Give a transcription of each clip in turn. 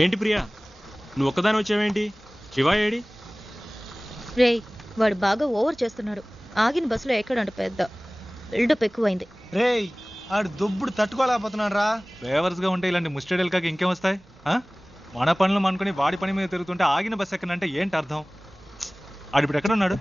ఏంటి ప్రియా, నువ్వు ఒక్కదాని వచ్చావేంటి? శివ ఏడి? రే, వాడు బాగా ఓవర్ చేస్తున్నాడు. ఆగిన బస్సులో ఎక్కడంట పెద్ద బిల్డప్ ఎక్కువైంది. రే, ఆడు దొబ్బుడు తట్టుకోలేకపోతున్నాడు రా. డ్రైవర్స్ గా ఉంటే ఇలాంటి ముస్టడీలు కాక ఇంకేం వస్తాయి? మన పనులు అనుకుని వాడి పని మీద తిరుగుతుంటే ఆగిన బస్సు ఎక్కడంటే ఏంటి అర్థం? ఆడు ఇప్పుడు ఎక్కడ ఉన్నాడు?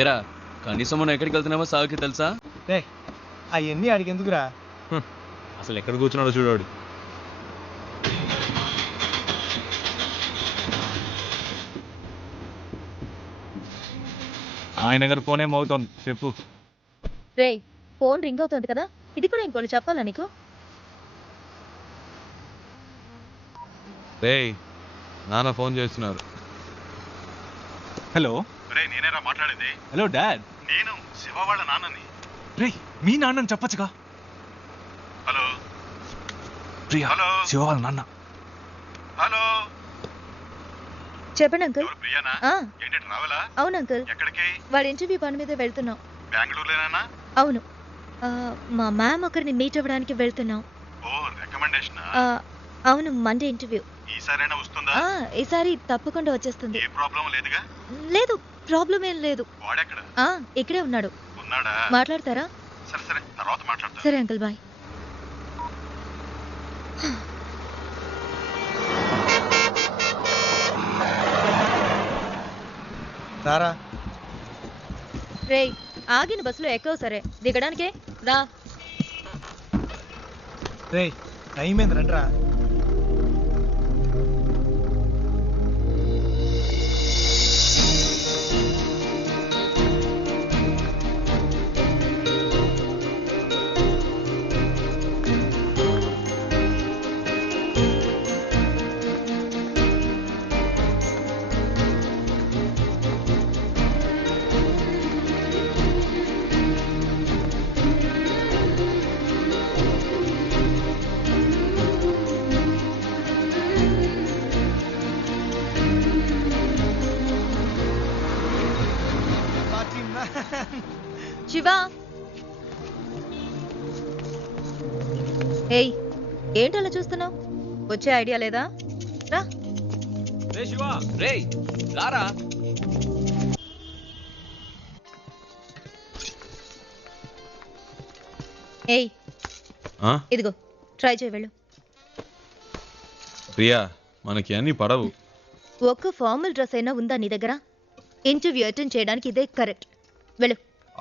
ఏరా, కనీసం మనం ఎక్కడికి వెళ్తున్నామో సాగుకి తెలుసా? రే, అవన్నీ ఆడికి ఎందుకురా? అసలు ఎక్కడ కూర్చున్నాడో చూడాడు. ఆయన దగ్గర ఫోన్ ఏమవుతోంది చెప్పు. రే, ఫోన్ రింగ్ అవుతుంది కదా, ఇది కూడా ఇంకోటి చెప్పాలా నీకు? రే, నాన్న ఫోన్ చేస్తున్నారు. హలో. రే, నేనేరా మాట్లాడేది. Hello dad. నేను శివ వాళ్ళ నాన్నని. రే, మీ నాన్నని చెప్పచ్చుగా. హలో ప్రియా, హలో శివ వాళ్ళ నాన్న. హలో, చెప్పండి అంకుల్. ఎవరు ప్రియానా? ఏంటి ట్రావెలా? అవును అంకుల్, ఎక్కడికి? వాడి ఇంటర్వ్యూ పని మీద వెళ్తున్నాం. బెంగళూరులోనేనా? అవును, మా మ్యామ్ ఒకరిని మీట్ అవ్వడానికి వెళ్తున్నాం. ఓ, రికమెండేషన్. అవును, మండే ఇంటర్వ్యూ. ఈసారైనా వస్తుందా? ఈసారి తప్పకుండా వచ్చేస్తుంది. ఏ ప్రాబ్లం లేదుగా? లేదు, ప్రాబ్లం ఏం లేదు. వాడెక్కడ ఇక్కడే ఉన్నాడు. ఉన్నాడా? మాట్లాడతారా? సరే సరే, తర్వాత మాట్లాడతా. సరే అంకుల్, బాయ్. సారా, రే, ఆగిన బస్సులో ఎక్కవు. సరే, దిగడానికే రా. రే, టైం ఏంది రండిరా. శివా, ఏయ్, ఏంటి అలా చూస్తున్నావు? వచ్చే ఐడియా లేదా? రా. రే శివ, రే రారా. ఏయ్, ఇదిగో ట్రై చేయి, వెళ్ళు. ప్రియా, మనకి అన్ని పడవు. ఒక్క ఫార్మల్ డ్రెస్ అయినా ఉందా నీ దగ్గర? ఇంటర్వ్యూ అటెండ్ చేయడానికి ఇదే కరెక్ట్. వెళ్ళు.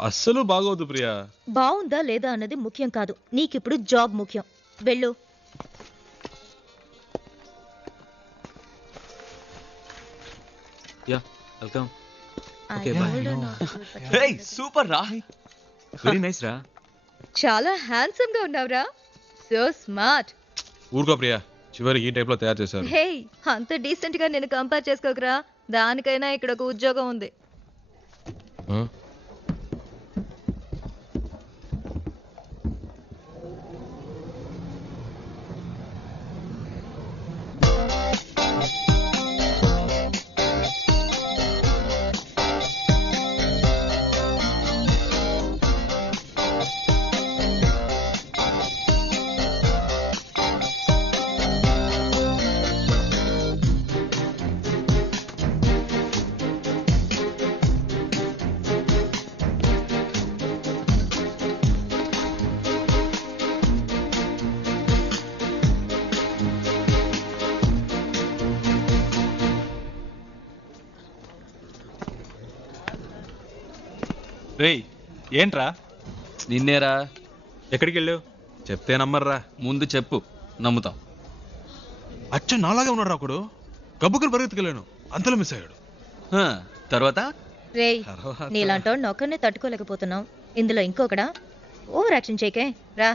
అస్సలు బాగోదు ప్రియా. బాగుందా లేదా అన్నది ముఖ్యం కాదు, నీకిప్పుడు జాబ్ ముఖ్యం. వెళ్ళు. Yeah, welcome. Okay, రేయ్, సూపర్ రా. వెరీ నైస్ రా. చాలా హ్యాండ్సమ్ గా ఉన్నావురా. So smart. ఊరుకో ప్రియా, చివరికి ఈ టైప్ లో తయారు చేశారు. హే, అంత డీసెంట్ గా నేను కంపేర్ చేసుకోకరా. దానికైనా ఇక్కడ ఒక ఉద్యోగం ఉంది. రేయ్, ఏంట్రా? నిన్నేరా. ఎక్కడికి వెళ్ళావు? చెప్తే నమ్మర్రా. ముందు చెప్పు, నమ్ముతాం. అచ్చ నాలాగే ఉన్నాడు ఒకడు. గబ్బుకుని పరిగెత్తుకెళ్ళాను, అంతలో మిస్ అయ్యాడు. తర్వాత రేయ్ నీలాంటోడిని ఒక్కరినే తట్టుకోలేకపోతున్నావు ఇందులో ఇంకొకడా ఓవర్ యాక్షన్ చేయకే రా.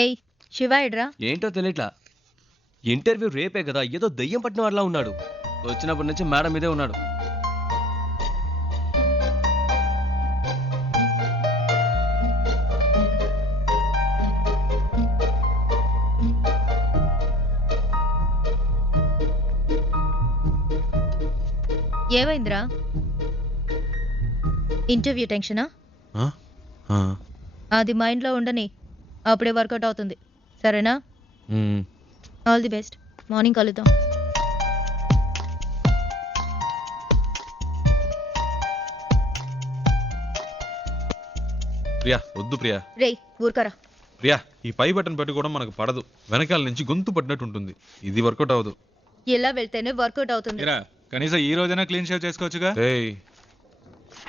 ఏయ్ శివాయిడ్రా. ఏంటో తెలియట్లా. ఇంటర్వ్యూ రేపే కదా, ఏదో దయ్యం పట్టిన వాళ్ళ ఉన్నాడు. వచ్చినప్పటి నుంచి మేడం మీదే ఉన్నాడు. ఏమైందిరా? ఇంటర్వ్యూ టెన్షనా? ఆ? ఆ. అది మైండ్లో ఉండని, అప్పుడే వర్కౌట్ అవుతుంది. సరేనా? మ్మ్. All the best. మార్నింగ్ కలుద్దాం. ప్రియా వద్దు ప్రియా. రేయ్ ఊరుకరా. ప్రియా ఈ పై బటన్ పెట్టుకోవడం మనకు పడదు. వెనకాల నుంచి గొంతు పడినట్టు ఉంటుంది. ఇది వర్కౌట్ అవ్వదు. ఇలా వెళ్తేనే వర్కౌట్ అవుతుంది. ఇరా కనీసం ఈ రోజైనా క్లీన్ షేవ్ చేసుకోవచ్చుగా. ఏయ్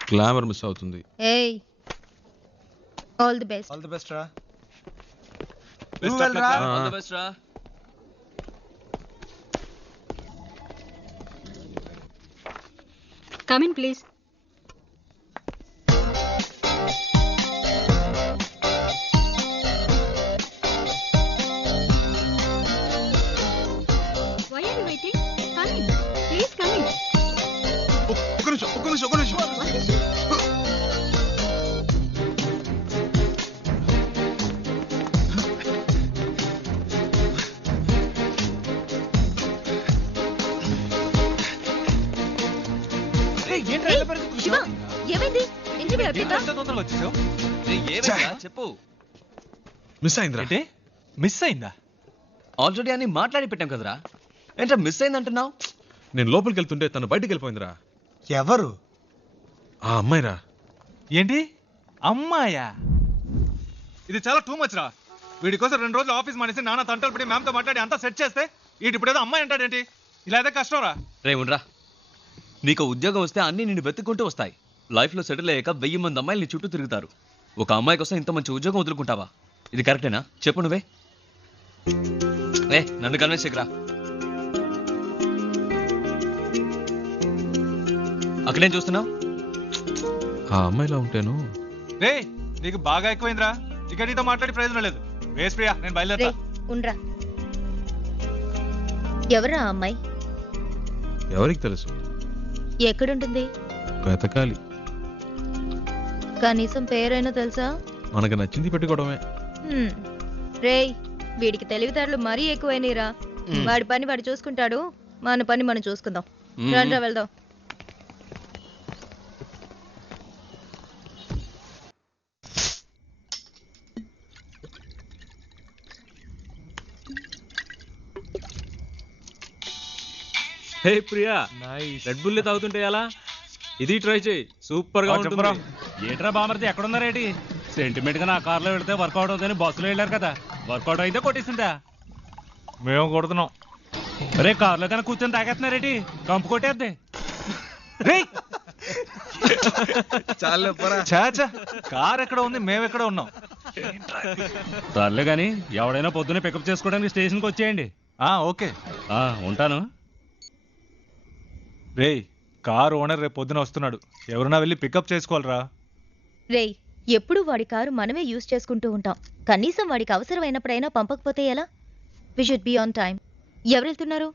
గ్లామర్ మిస్ అవుతుంది. ఏయ్ all the best. All the best రా. Best నువ్వు of luck వెళ్ళరా. రా. All the best రా. Come in, please. Why are you waiting? Come in. Please come in. ఒక్క నిమిషం. What is it? రేయ్, ఏంట్రా ఇలా పరిగెత్తుకు శివ కూర్చున్నావ్? ఏమైంది? ఇంటర్వ్యూ ఏంట్రా అయిపోయిందా? ఇంత తొందరగా వచ్చేసావు? రేయ్, ఏమైందిరా? చెప్పు. మిస్ అయిందిరా. ఏంటి మిస్ అయిందా? ఆల్రెడీ అన్ని మాట్లాడి పెట్టాం కదరా. ఏంట్రా మిస్ అయింది అంటున్నావు? నేను లోపలికి వెళ్తుంటే తను బయటికి వెళ్ళిపోయిందిరా. ఎవరు? ఆ అమ్మాయిరా. ఏంటి అమ్మాయా? ఇది చాలా టూ మచ్ రా. వీడి కోసం 2 రోజులు ఆఫీస్ మానేసి నాన్న తంటలు పడి మ్యామ్తో మాట్లాడి అంతా సెట్ చేస్తే వీడి ఇప్పుడు ఏదో అమ్మాయి అంటాడేంటి? ఇలా అయితే కష్టం రా. రే ఉండరా. నీకు ఉద్యోగం వస్తే అన్నీ నిన్ను వెతుక్కుంటూ వస్తాయి. లైఫ్లో సెటిల్ అయ్యాక 1000 మంది అమ్మాయిలు నీ చుట్టూ తిరుగుతారు. ఒక అమ్మాయి కోసం ఇంత మంచి ఉద్యోగం వదులుకుంటావా? ఇది కరెక్టేనా? చెప్పు నువ్వే. నన్ను కన్విన్స్ చేయకురా. అక్కడేం చూస్తున్నావు? ఆ అమ్మాయిలా ఉంటేను. రే నీకు బాగా ఎక్కువైందిరా. ఇక నీతో మాట్లాడి ప్రయోజనం లేదు. వేస్ ప్రియా, నేను బయలుదేరా. రేయ్ ఉండ్రా. ఎవరా ఆ అమ్మాయి? ఎవరికి తెలుసు? ఎక్కడుంటుంది? వెతకాలి. కనీసం పేరైనా తెలుసా? మనకు నచ్చింది పెట్టుకోవడమే. రేయ్ వీడికి తెలివితేటలు మరీ ఎక్కువైనరా. వాడి పని వాడు చూసుకుంటాడు, మన పని మనం చూసుకుందాం. రండ్రా వెళ్దాం. హే ప్రియా, రెడ్ బుల్ తాగుతుంటే ఎలా? ఇది ట్రై చేయి, సూపర్ గా ఉంటుంది. ఏంట్రా బామర్ది ఎక్కడున్నారేటి? సెంటిమెంట్ గా నా కార్లో వెళ్తే వర్కౌట్ అవుతుందని బస్సులో వెళ్ళారు కదా, వర్కౌట్ అయితే కొట్టేసిందా? మేము కొడుతున్నాం. రే కార్లో కన్నా కూర్చొని తాగేస్తున్నారేటి? కంపు కొట్టేద్ది. చాచా, కార్ ఎక్కడ ఉంది, మేము ఎక్కడ ఉన్నాం? సర్లే గాని ఎవడైనా పొద్దున్నే పికప్ చేసుకోవడానికి స్టేషన్కి వచ్చేయండి. ఓకే. ఉంటాను. రేయ్ కార్ ఓనర్ రేపు పొద్దున వస్తున్నాడు. ఎవరైనా వెళ్ళి పికప్ చేసుకోవాలరా. రేయ్ ఎప్పుడు వాడి కారు మనమే యూజ్ చేసుకుంటూ ఉంటాం. కనీసం వాడికి అవసరమైనప్పుడైనా పంపకపోతే ఎలా? We should be on time. ఎవరు వెళ్తున్నారు?